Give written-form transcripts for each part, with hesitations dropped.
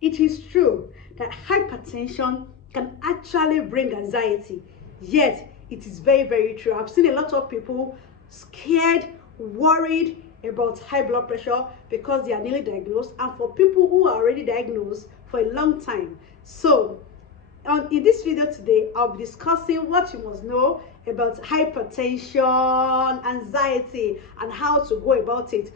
It is true that hypertension can actually bring anxiety, yet it is very, very true. I've seen a lot of people scared, worried about high blood pressure because they are newly diagnosed, and for people who are already diagnosed for a long time. So, in this video today, I'll be discussing what you must know about hypertension, anxiety, and how to go about it.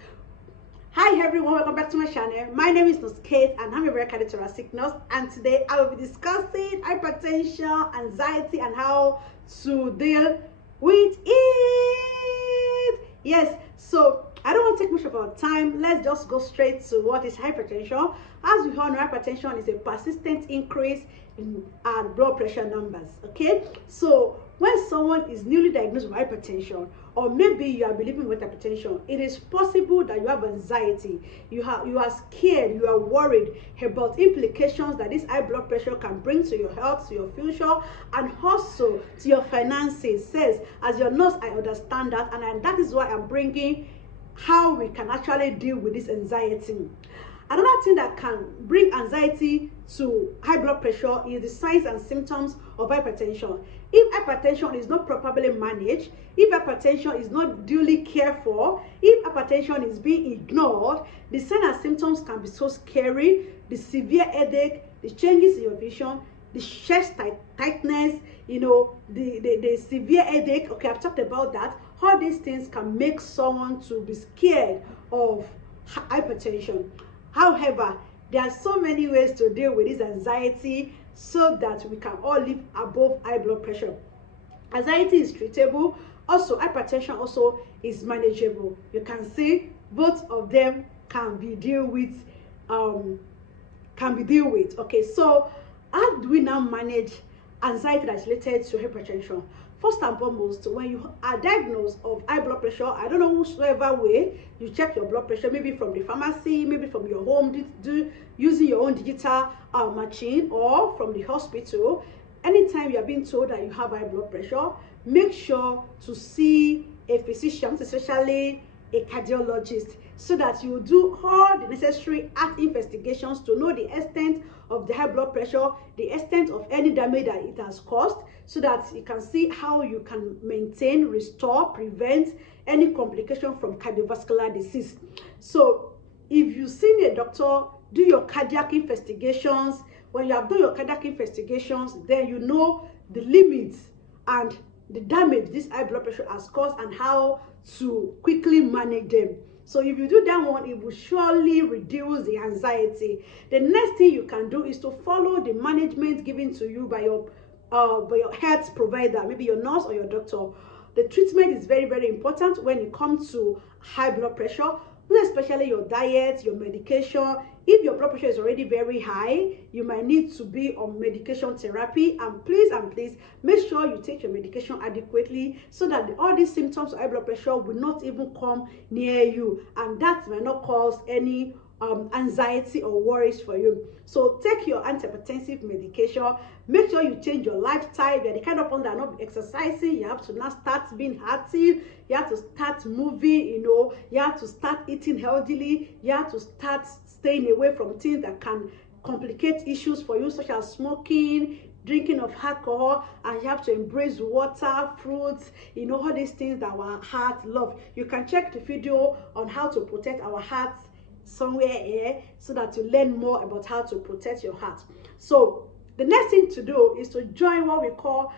Hi everyone, welcome back to my channel. My name is Nurse Kate and I'm a very cardiothoracic nurse, and today I will be discussing hypertension, anxiety, and how to deal with it. Yes, so I don't want to take much of our time. Let's just go straight to what is hypertension. As we all know, hypertension is a persistent increase in our blood pressure numbers. Okay, so when someone is newly diagnosed with hypertension, or maybe you are living with hypertension, it is possible that you have anxiety, you are scared, you are worried about implications that this high blood pressure can bring to your health, to your future, and also to your finances. Says, as your nurse, I understand that, and that is why I'm bringing how we can actually deal with this anxiety. Another thing that can bring anxiety to high blood pressure is the signs and symptoms of hypertension. If hypertension is not properly managed, if hypertension is not duly cared for, if hypertension is being ignored, the signs and symptoms can be so scary. The severe headache, the changes in your vision, the chest tightness, the severe headache. Okay, I've talked about that. All these things can make someone to be scared of hypertension. However, there are so many ways to deal with this anxiety so that we can all live above high blood pressure. Anxiety is treatable. Also, hypertension also is manageable. You can see both of them can be dealt with. Okay, so how do we now manage anxiety that's related to hypertension? First and foremost, when you are diagnosed of high blood pressure, I don't know whosoever way you check your blood pressure, maybe from the pharmacy, maybe from your home, using your own digital machine, or from the hospital. Anytime you are being told that you have high blood pressure, make sure to see a physician, especially a cardiologist, so that you do all the necessary heart investigations to know the extent of the high blood pressure, the extent of any damage that it has caused, so that you can see how you can maintain, restore, prevent any complication from cardiovascular disease. So if you've seen a doctor, do your cardiac investigations. When you have done your cardiac investigations, then you know the limits and the damage this high blood pressure has caused and how to quickly manage them. So if you do that one, it will surely reduce the anxiety. The next thing you can do is to follow the management given to you by your health provider, maybe your nurse or your doctor. The treatment is very, very important when it comes to high blood pressure, especially your diet, your medication. If your blood pressure is already very high, you might need to be on medication therapy. And please make sure you take your medication adequately, so that all these symptoms of high blood pressure will not even come near you, and that might not cause any anxiety or worries for you. So take your antihypertensive medication. Make sure you change your lifestyle. If you're the kind of person that not exercising, you have to now start being active. You have to start moving, you have to start eating healthily. You have to start staying away from things that can complicate issues for you, such as smoking, drinking of alcohol, and you have to embrace water, fruits, all these things that our heart love. You can check the video on how to protect our hearts somewhere here, so that you learn more about how to protect your heart. So the next thing to do is to join what we call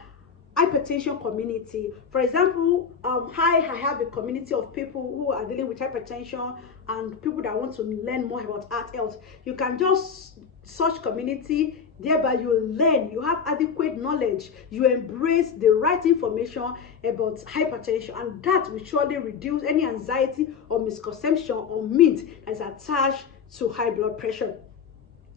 hypertension community. For example, I have a community of people who are dealing with hypertension and people that want to learn more about heart health. You can just search community. Thereby you learn, you have adequate knowledge, you embrace the right information about hypertension, and that will surely reduce any anxiety or misconception or myth that is attached to high blood pressure.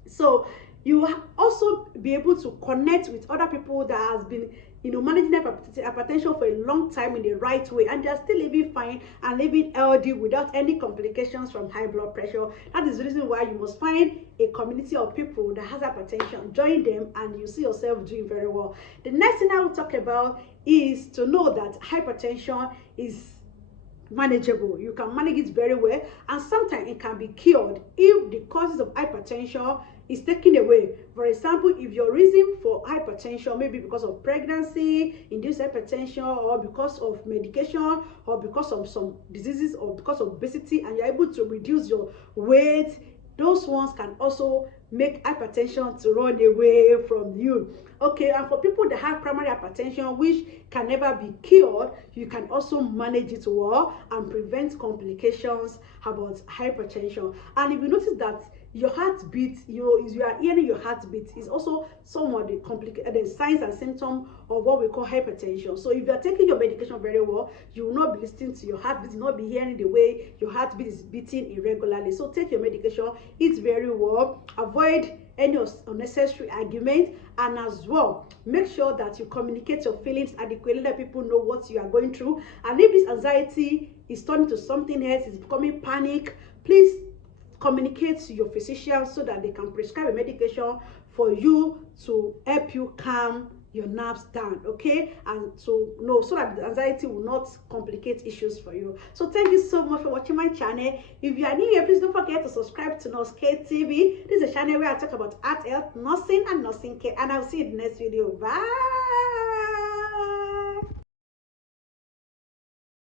So you will also be able to connect with other people that has been managing hypertension for a long time in the right way, and they are still living fine and living healthy without any complications from high blood pressure. That is the reason why you must find a community of people that has hypertension, join them, and you see yourself doing very well. The next thing I will talk about is to know that hypertension is manageable. You can manage it very well, and sometimes it can be cured if the causes of hypertension is taken away. For example, if your reason for hypertension, maybe because of pregnancy, induced hypertension, or because of medication, or because of some diseases, or because of obesity, and you're able to reduce your weight, those ones can also make hypertension to run away from you. Okay, and for people that have primary hypertension, which can never be cured, you can also manage it well and prevent complications about hypertension. And if you notice that your heartbeat, you are hearing your heartbeat, is also some of the signs and symptoms of what we call hypertension. So if you are taking your medication very well, you will not be listening to your heartbeat, you will not be hearing the way your heartbeat is beating irregularly. So take your medication, eat very well, avoid any unnecessary argument, and as well make sure that you communicate your feelings adequately, let people know what you are going through. And if this anxiety is turning to something else, is becoming panic, please communicate to your physician so that they can prescribe a medication for you to help you calm your nerves down, okay, and so that the anxiety will not complicate issues for you. So thank you so much for watching my channel. If you are new here, please don't forget to subscribe to Nurse K TV. This is a channel where I talk about heart health, nursing, and nursing care, and I'll see you in the next video. Bye.